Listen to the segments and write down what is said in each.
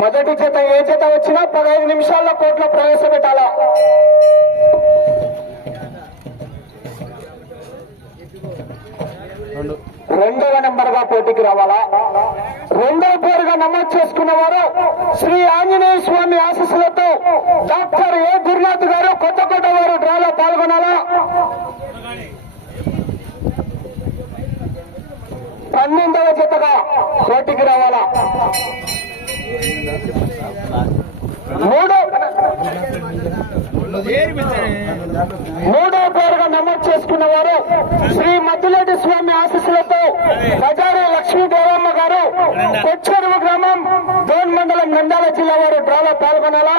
మొదటి జత ఏ జత వచ్చినా పదహైదు నిమిషాల్లో కోర్టులో ప్రవేశపెట్టాలా? రెండవ నెంబర్గా పోటీకి రావాలా? రెండవ పేరుగా నమోదు చేసుకున్న వారు శ్రీ ఆంజనేయ స్వామి ఆశీస్సులతో డాక్టర్ ఏ గురునాథ్ గారు కొత్తకోట వారు డ్రాలో పాల్గొనాలా పన్నెండవ జతగా పోటీకి రావాలా? మూడో మూడో పేరుగా నమోదు చేసుకున్న వారు శ్రీ మద్దులేటి స్వామి ఆశీస్సులతో బజారు లక్ష్మీ దేవమ్మ గారు కొచ్చెరువు గ్రామం దోన్ మండలం నందాల జిల్లా వారు డ్రాలో పాల్గొనాలా?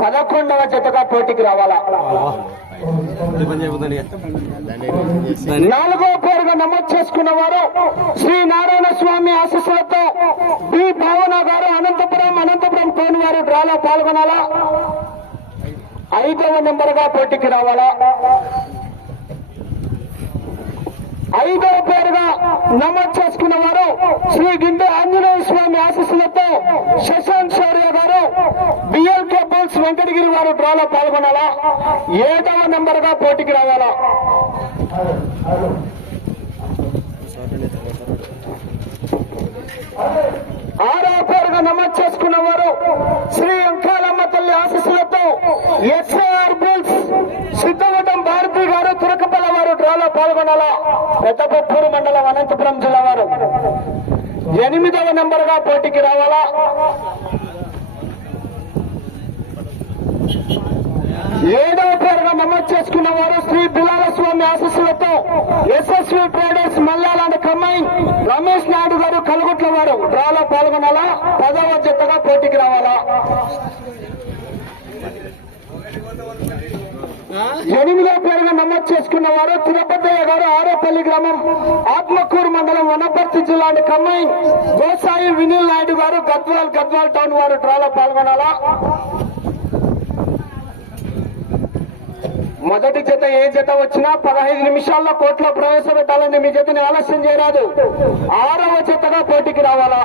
పదకొండవ జతగా పోటీకి రావాలా? నాలుగో పేరుగా నమోదు చేసుకున్న వారు శ్రీ నారాయణ స్వామి ఆశీస్సులతో బి భావన గారు అనంతపురం అనంతపురం కోని వారు డ్రాలో పాల్గొనాలా? ఐదవ నెంబర్గా పోటీకి రావాలా? ఐదవ పేరుగా నమోదు చేసుకున్న వారు శ్రీ గిండి శశాంత్ శౌర్య గారు బిఎల్కే బోల్స్ వెంకటగిరి వారు డ్రాలో పాల్గొనాలా? ఏడవ నెంబర్గా పోటీకి రావాలా? ఆరో పేరుగా నమోదు చేసుకున్న వారు శ్రీ అంకాలమ్మ తల్లి ఆశీస్సులతో ఎస్ఏఆర్ బుల్స్ సిద్ధవటం భారతి గారు తురకపల్ల వారు డ్రాలో పాల్గొనాలా? పెద్దపప్పూరు మండలం అనంతపురం జిల్లా వారు. ఎనిమిదవ నెంబర్గా పోటీకి రావాలా? ఏడవ పేరుగా నమోదు చేసుకున్న వారు శ్రీ బిలాల స్వామి ఆశీస్సులతో ఎస్ఎస్వి ట్రేడర్స్ మల్లాలాంటి కమ్మాయి రమేష్ నాయుడు గారు కలుగుట్ల వారు. డ్రాలో పాల్గొనాలా? పదవ జతగా పోటీకి రావాలా ఎనిమిదో పేరుగా నమోదు చేసుకున్న వారు తిరుపతయ్య గారు ఆరేపల్లి గ్రామం ఆత్మకూరు మండలం వనపర్తి జిల్లా కమ్మాయి గోసాయి వినిల్ నాయుడు గారు గద్వాల్ గద్వాల్ టౌన్ వారు డ్రాలో పాల్గొనాలా? మొదటి జత ఏ జత వచ్చినా పదహైదు నిమిషాల్లో కోర్టులో ప్రవేశపెట్టాలని మీ జతని ఆలస్యం చేయరాదు. ఆరవ జతగా పోటీకి రావాలా?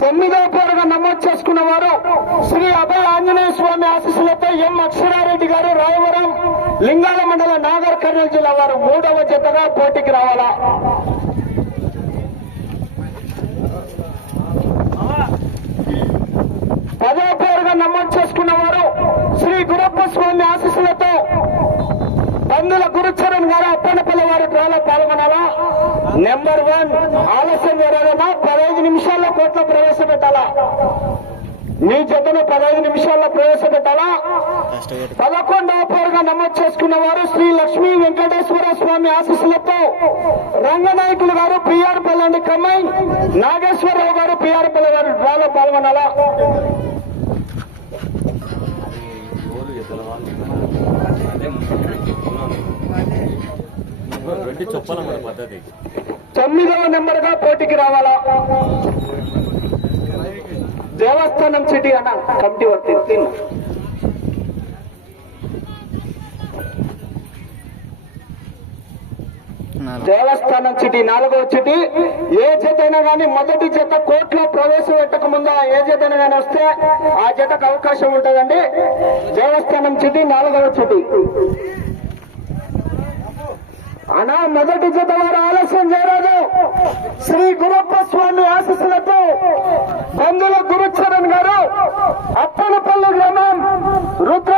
తొమ్మిదవ పేరుగా నమోదు చేసుకున్న వారు శ్రీ అభయ ఆంజనేయ స్వామి ఆశీస్సులతో ఎం అక్షరారెడ్డి గారు రాయవరం లింగాల మండలం నాగర్ కర్నూలు జిల్లా వారు మూడవ జతగా పోటీకి రావాలా పదో పేరుగా నమోదు చేసుకున్న వారు శ్రీ గురప్ప స్వామి ఆశీస్సులతో పందుల గురుచరణ్ గారు అప్పనపల్లి వారు తెలంగాణలో నెంబర్ వన్ ఆలస్యం జరగదా పదహైదు నిమిషాల్లో కోట్ల ప్రవేశపెట్టాలా? మీ జతను పదహైదు నిమిషాల్లో ప్రవేశపెట్టాలా? పదకొండవ పేరుగా నమోదు చేసుకున్న వారు శ్రీ లక్ష్మీ వెంకటేశ్వర స్వామి ఆశీస్సులతో రంగనాయకులు గారు పిఆర్ పల్లండి కమ్మాయి నాగేశ్వరరావు గారు పిఆర్ పల్లి గారు డ్రాలో పాల్గొనాలా? తొమ్మిదవ నెంబర్గా పోటీకి రావాలా? దేవస్థానం సిటీ అన్న కమిటీ వర్తి దేవస్థానం సిటీ నాలుగవ సిటీ. ఏ జత అయినా కానీ మొదటి జత కోర్టులో ప్రవేశపెట్టక ముందు? ఆ ఏ జత అయినా కానీ వస్తే ఆ జతకు అవకాశం ఉంటుందండి. దేవస్థానం సిటీ నాలుగవ సిటీ. అనా మొదటి జత వారు ఆలస్యం చేయరాదు. శ్రీ గురప్ప స్వామి ఆశీస్సులతో బంధుల గురుచరణ్ గారు అప్పలపల్లి గ్రామం రుద్ర